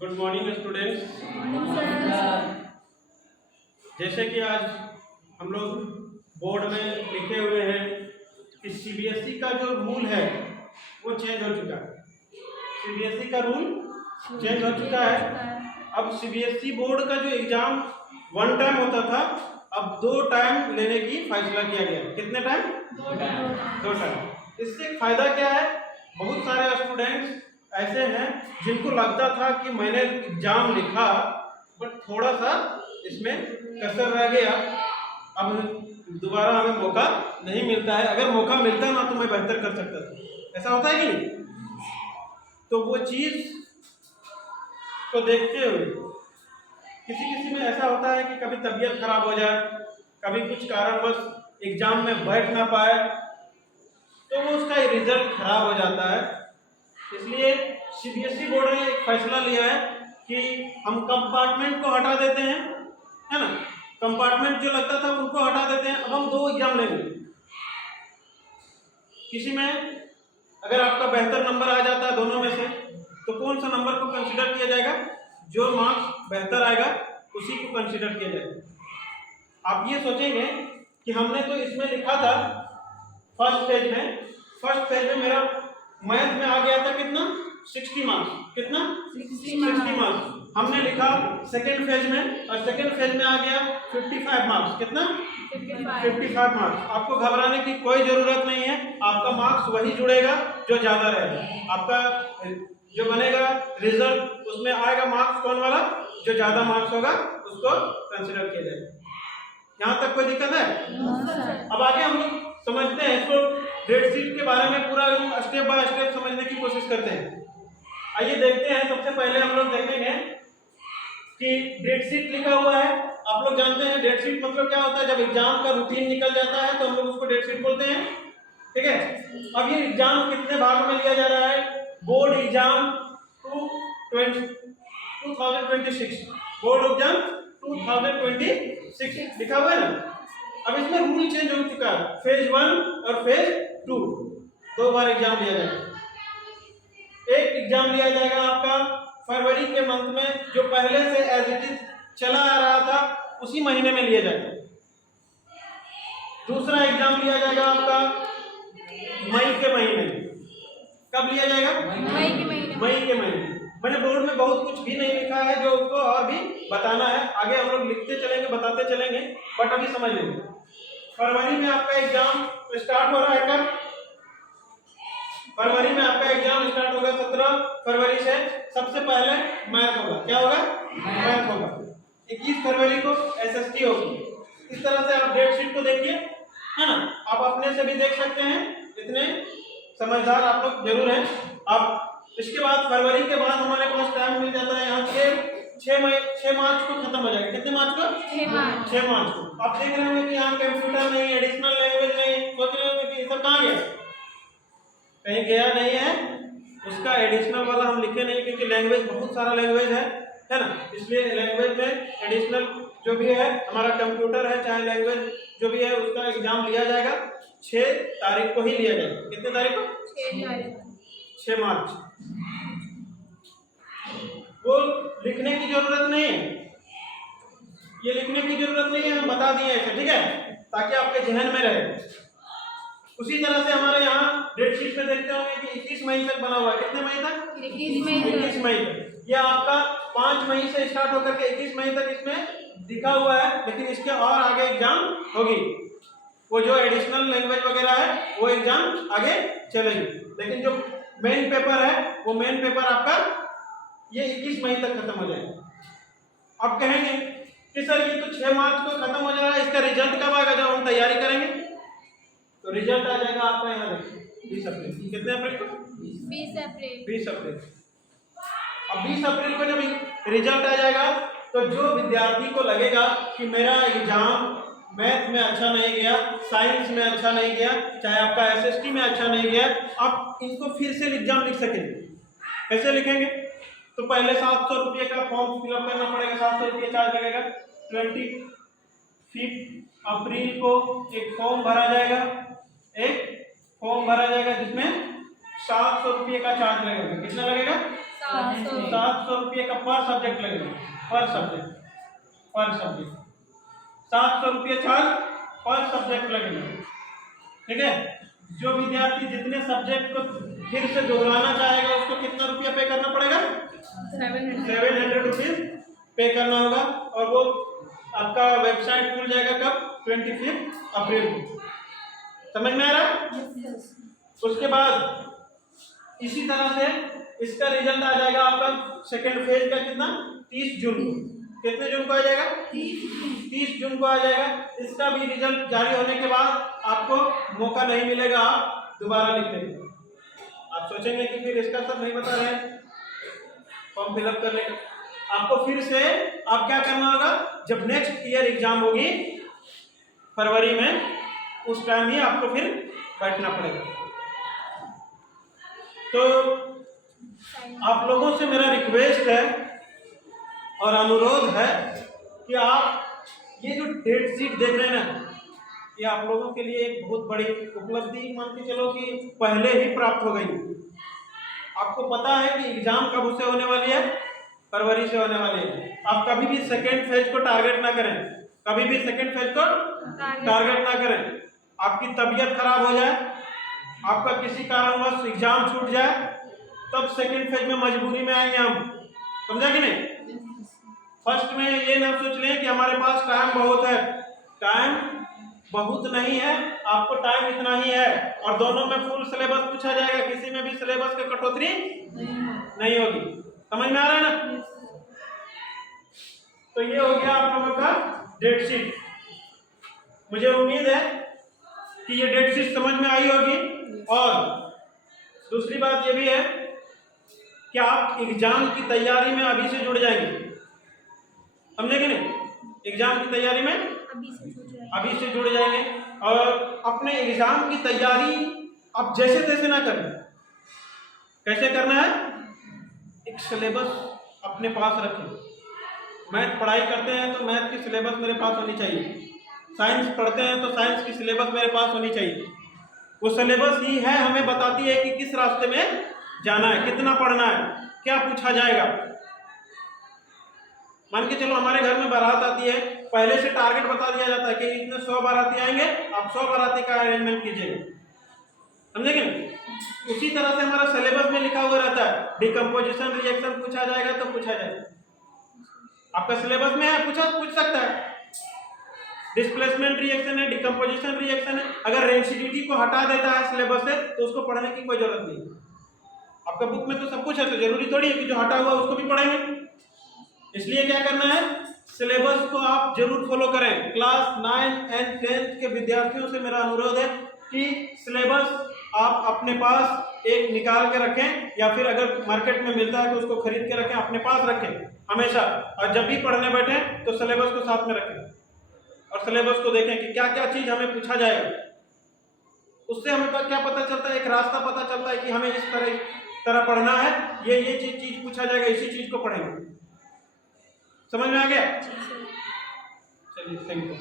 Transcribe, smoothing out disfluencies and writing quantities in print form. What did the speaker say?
Good morning students. जैसे कि आज हम लोग बोर्ड में लिखे हुए हैं कि सीबीएसई का जो रूल है वो चेंज हो चुका है। सीबीएसई का रूल चेंज हो चुका है। अब सीबीएसई बोर्ड का जो एग्जाम 1 टाइम होता था, अब 2 टाइम लेने की फैसला किया गया। कितने टाइम? 2 टाइम। इससे फायदा क्या है? बहुत सारे स्टूडेंट्स ऐसे हैं जिनको लगता था कि मैंने एग्जाम लिखा बट थोड़ा सा इसमें कसर रह गया, अब दोबारा हमें मौका नहीं मिलता है। अगर मौका मिलता ना तो मैं बेहतर कर सकता था। ऐसा होता है कि नहीं? तो वो चीज को देखते हुए किसी किसी में ऐसा होता है कि कभी तबीयत खराब हो जाए, कभी कुछ कारणवश एग्जाम में बैठ ना पाए तो वो उसका रिजल्ट खराब हो जाता है। इसलिए सीबीएसई बोर्ड ने एक फैसला लिया है कि हम कंपार्टमेंट को हटा देते हैं, है ना। कंपार्टमेंट जो लगता था उनको हटा देते हैं। अब हम 2 एग्जाम लेंगे। किसी में अगर आपका बेहतर नंबर आ जाता है दोनों में से तो कौन सा नंबर को कंसीडर किया जाएगा? जो मार्क्स बेहतर आएगा उसी को कंसीडर किया जाएगा। आप ये सोचेंगे कि हमने तो इसमें लिखा था फर्स्ट फेज में मेरा मैथ में आ गया था कितना? 60 मार्क्स। कितना? 60 मार्क्स। हमने लिखा सेकेंड फेज में और सेकेंड फेज में आ गया 55 मार्क्स। कितना? 55 मार्क्स। आपको घबराने की कोई जरूरत नहीं है, आपका मार्क्स वही जुड़ेगा जो ज्यादा रहेगा। आपका जो बनेगा रिजल्ट उसमें आएगा मार्क्स कौन वाला? जो ज्यादा मार्क्स होगा उसको कंसिडर किया जाएगा। यहाँ तक कोई दिक्कत है? अब आगे हम लोग समझते हैं इसको, डेट शीट के बारे में पूरा स्टेप बाय स्टेप समझने की कोशिश करते हैं। आइए देखते हैं। सबसे पहले हम लोग देखेंगे कि डेट शीट लिखा हुआ है। आप लोग जानते हैं डेट शीट मतलब क्या होता है? जब एग्जाम का रूटीन निकल जाता है तो हम लोग उसको डेट शीट बोलते हैं। ठीक है। अब ये एग्जाम कितने भाग में लिया जा रहा है? बोर्ड एग्जाम 2026, बोर्ड एग्जाम 2026 लिखा हुआ है ना। अब इसमें रूल चेंज हो चुका है। फेज 1 और फेज 2 2 बार एग्जाम लिया जाएगा। एक एग्जाम लिया जाएगा आपका फरवरी के मंथ में, जो पहले से एज इट इज चला आ रहा था उसी महीने में लिया जाएगा। दूसरा एग्जाम लिया जाएगा आपका मई के महीने। कब लिया जाएगा? मई के महीने। मैंने बोर्ड में बहुत कुछ भी नहीं लिखा है जो उसको और भी बताना है। आगे हम लोग लिखते चलेंगे, बताते चलेंगे, बट अभी समझ लेंगे। फरवरी में आपका एग्जाम स्टार्ट हो रहा है। कब? फरवरी में आपका एग्जाम स्टार्ट होगा 17 फरवरी से। सबसे पहले मैथ होगा। क्या होगा? मैथ होगा। 21 फरवरी को एसएसटी होगी। इस तरह से आप डेट शीट को देखिए, है ना। आप अपने से भी देख सकते हैं, इतने समझदार आप लोग जरूर हैं। अब इसके बाद फरवरी के बाद हमारे पास टाइम मिल जाता है यहाँ के 6 मार्च को खत्म हो जाएगा। कितने मार्च को? 6 मार्च को। आप देख रहे होंगे कि यहाँ कंप्यूटर नहीं, एडिशनल लैंग्वेज नहीं। सोच रहे होंगे कि ये सब कहाँ गया? कहीं गया नहीं है। उसका एडिशनल वाला हम लिखे नहीं क्योंकि लैंग्वेज बहुत सारा लैंग्वेज है ना। इसलिए लैंग्वेज में एडिशनल जो भी है हमारा कंप्यूटर है, चाहे लैंग्वेज जो भी है, उसका एग्जाम लिया जाएगा 6 तारीख को ही लिया जाएगा। कितने तारीख को? 6 मार्च। वो लिखने की जरूरत नहीं है, ये लिखने की जरूरत नहीं है, हम बता दिए ऐसे। ठीक है, ताकि आपके जहन में रहे। उसी तरह से हमारे यहाँ डेट शीट में देखते होंगे कि 21 मई तक बना हुआ है। कितने मई तक? 21 मई तक। यह आपका 5 मई से स्टार्ट होकर के 21 मई तक इसमें दिखा हुआ है, लेकिन इसके और आगे एग्जाम होगी। वो जो एडिशनल लैंग्वेज वगैरह है वो एग्जाम आगे चलेगी, लेकिन जो मेन पेपर है वो मेन पेपर आपका ये 21 मई तक खत्म हो जाएगा। अब कहेंगे कि सर ये तो 6 मार्च को खत्म हो जा रहा है, इसका रिजल्ट कब आएगा जब हम तैयारी करेंगे? तो रिजल्ट आ जाएगा आपका यहाँ देखिए 20 अप्रैल। कितने अप्रैल को? 20 अप्रैल। अब 20 अप्रैल को जब रिजल्ट आ जाएगा तो जो विद्यार्थी को लगेगा कि मेरा एग्जाम मैथ में अच्छा नहीं गया, साइंस में अच्छा नहीं गया, चाहे आपका एसएसटी में अच्छा नहीं गया, आप इनको फिर से एग्जाम लिख सकेंगे। कैसे लिखेंगे? तो पहले 700 रुपये का फॉर्म फिलअप करना पड़ेगा। 700 रुपये चार्ज लगेगा। 25 अप्रैल को एक फॉर्म भरा जाएगा, जिसमें 700 रुपये का चार्ज लगेगा। कितना लगेगा? 700 रुपये का पर सब्जेक्ट लगेगा, पर सब्जेक्ट 700 रुपये चार्ज पर सब्जेक्ट लगेगा। ठीक है, जो विद्यार्थी जितने सब्जेक्ट को फिर से दोहराना चाहेगा उसको कितना रुपया पे करना पड़ेगा? 700 रुपीज पे करना होगा। और वो आपका वेबसाइट खुल जाएगा कब? 25 अप्रैल को। समझ में आ रहा है? उसके बाद इसी तरह से इसका रिजल्ट आ जाएगा आपका सेकेंड फेज का कितना? 30 जून को। कितने जून को आ जाएगा? 30 जून को आ जाएगा। इसका भी रिजल्ट जारी होने के बाद आपको मौका नहीं मिलेगा आप दोबारा लिखने का। आप सोचेंगे कि फिर इसका सब नहीं बता रहे हैं, फॉर्म फिलअप कर लेंगे। आपको फिर से आप क्या करना होगा, जब नेक्स्ट ईयर एग्जाम होगी फरवरी में, उस टाइम ही आपको फिर बैठना पड़ेगा। तो आप लोगों से मेरा रिक्वेस्ट है और अनुरोध है कि आप ये जो डेट शीट देख रहे हैं ना, ये आप लोगों के लिए एक बहुत बड़ी उपलब्धि मान के चलो कि पहले ही प्राप्त हो गई। आपको पता है कि एग्जाम कब से होने वाली है? फरवरी से होने वाली है। आप कभी भी सेकेंड फेज को टारगेट ना करें, कभी भी सेकेंड फेज को टारगेट ना करें। आपकी तबीयत खराब हो जाए, आपका किसी कारणवश एग्जाम छूट जाए, तब सेकेंड फेज में मजबूरी में आएंगे हम। समझा कि नहीं? फर्स्ट में ये ना सोच लें कि हमारे पास टाइम बहुत है। टाइम बहुत नहीं है, आपको टाइम इतना ही है। और दोनों में फुल सिलेबस पूछा जाएगा, किसी में भी सिलेबस की कटौती नहीं होगी। समझ में आ रहा है ना? तो ये हो गया आप लोगों का डेट शीट। मुझे उम्मीद है कि ये डेट शीट समझ में आई होगी। और दूसरी बात ये भी है कि आप एग्जाम की तैयारी में अभी से जुड़ जाएंगे। समझे कि नहीं? एग्जाम की तैयारी में अभी से जुड़ जाएंगे और अपने एग्जाम की तैयारी आप जैसे तैसे ना करें। कैसे करना है? एक सिलेबस अपने पास रखें। मैथ पढ़ाई करते हैं तो मैथ की सिलेबस मेरे पास होनी चाहिए। साइंस पढ़ते हैं तो साइंस की सिलेबस मेरे पास होनी चाहिए। वो सिलेबस ही है, हमें बताती है कि किस रास्ते में जाना है, कितना पढ़ना है, क्या पूछा जाएगा। मान के चलो हमारे घर में बारात आती है, पहले से टारगेट बता दिया जाता है कि इतने 100 बाराती आएंगे, आप 100 बाराती का अरेंजमेंट कीजिएगा। समझे कि नहीं? उसी तरह से हमारा सिलेबस में लिखा हुआ रहता है, डिकम्पोजिशन रिएक्शन पूछा जाएगा तो पूछा जाएगा। आपका सिलेबस में है, पूछ सकता है। डिस्प्लेसमेंट रिएक्शन है, डिकम्पोजिशन रिएक्शन है। अगर रेंसिडिटी को हटा देता है सिलेबस से तो उसको पढ़ने की कोई जरूरत नहीं। आपका बुक में तो सब कुछ है, तो जरूरी थोड़ी है कि जो हटा हुआ उसको भी पढ़ेंगे। इसलिए क्या करना है, सिलेबस को आप जरूर फॉलो करें। क्लास 9 एंड 10 के विद्यार्थियों से मेरा अनुरोध है कि सिलेबस आप अपने पास एक निकाल के रखें, या फिर अगर मार्केट में मिलता है तो उसको खरीद के रखें, अपने पास रखें हमेशा। और जब भी पढ़ने बैठें तो सिलेबस को साथ में रखें और सिलेबस को देखें कि क्या क्या चीज हमें पूछा जाएगा। उससे हमें क्या पता चलता है, एक रास्ता पता चलता है कि हमें इस तरह पढ़ना है, ये चीज पूछा जाएगा, इसी चीज को पढ़ेंगे। समझ में आ गया? चलिए, थैंक यू।